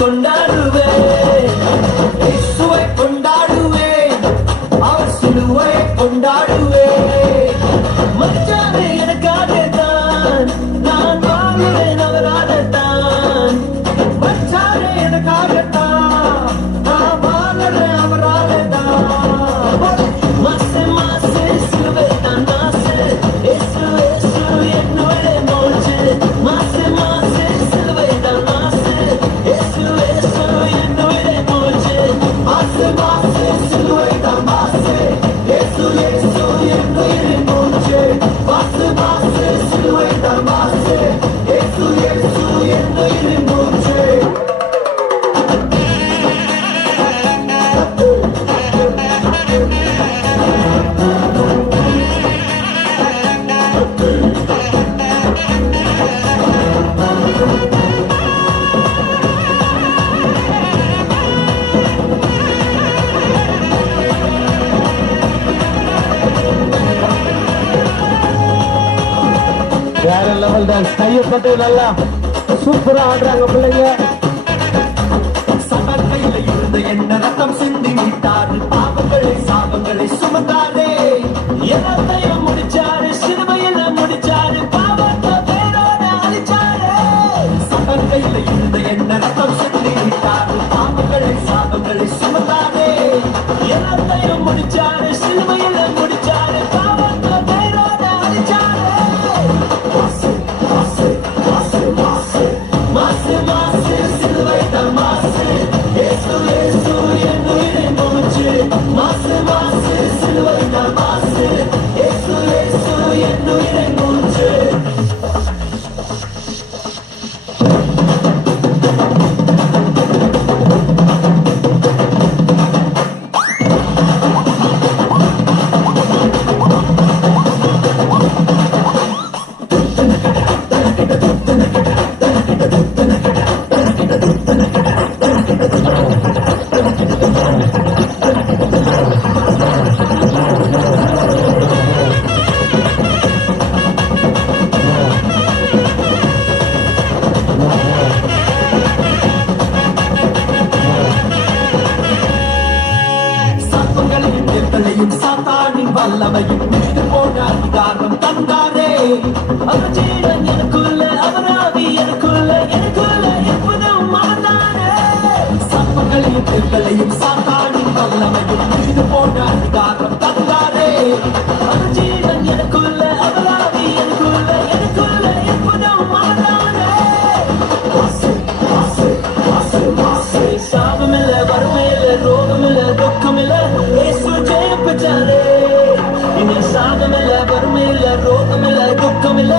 கொண்டாடுவேன், இயேசுவை கொண்டாடுவேன், அவர் சிலுவை கொண்டாடுவேன். மச்சானே எனக்காகத்தான் நான் வாழ்கிறேன், அவராகத்தான். மச்சானே எனக்காகத்தான் நான் வாழ்கிறேன், அவராகத்தான். மாசு மாசு சிலுவை தான் மாசு, இயேசு இயேசு என்னோட மூச்சு. மாசு மாசு சிலுவை தான் மாசு, இயேசு இயேசு என்னோட மூச்சு. மாசு மாசு சிலுவை தான் மாசு, இயேசு இயேசு என்னோட மூச்சு. மாசு மாசு சிலுவை தான் மாசு, இயேசு இயேசு என்னோட மூச்சு. வேற லெவல் டான்ஸ், கையை தட்டு நல்லா சூப்பரா ஆடுறாங்க பிள்ளைங்க. சபர் கையில இருந்த என்ன ரத்தம் சிந்தி விட்டாரு, பாவங்களை சாபங்களை சுமந்தாரே. எல்லாத்தையும் முடிச்சாரு, சிலுவையில முடிச்சாரு, பாவத்தை பேரோட அழிச்சாரு. சபர் கையில இருந்த என்ன ரத்தம் சிந்தி விட்டாரு, பாவங்களை சாபங்களை சுமந்தாரே. எல்லாத்தையும் முடிச்சாரு, சிலுவையில முடிச்சாரு, பாவத்தை பேரோட அழிச்சாரு. மாசு மாசு மாசு மாசு மாசு மாசு சிலுவை தான் மாசு, இயேசு இயேசு என் உயிரின் மூச்சு. மாசு மாசு சிலுவை தான் மாசு, இயேசு இயேசு என் உயிரின் மூச்சு. சாபங்களையும் எத்தனையும் சாத்தானின் வல்லமையும் மீண்டு போன அதிகாரம் தந்தாரே. அவர் ஜீவன் எனக்குள்ள, அவர் ஆவி எனக்குள்ள, எனக்குள்ள எப்போதும் மாறானே. சாபங்களையும் எத்தனையும் சாத்தானின் வல்லமையும் மீண்டு போன அதிகாரம் தந்தாரே. அவர் ஜீவன் எனக்குள்ள, அவர் ஆவி எனக்குள்ள, எனக்குள்ள எப்போதும் மாறானே. மாசு மாசு மாசு மாசு சாபமில்ல, வறுமையில்ல, ரோகமில்ல, துக்கமில்ல, இயேசு ஜெயம் பெற்றாரே. இனி சாபமில்ல, வறுமையில்ல, ரோகமில்ல, துக்கமில்ல,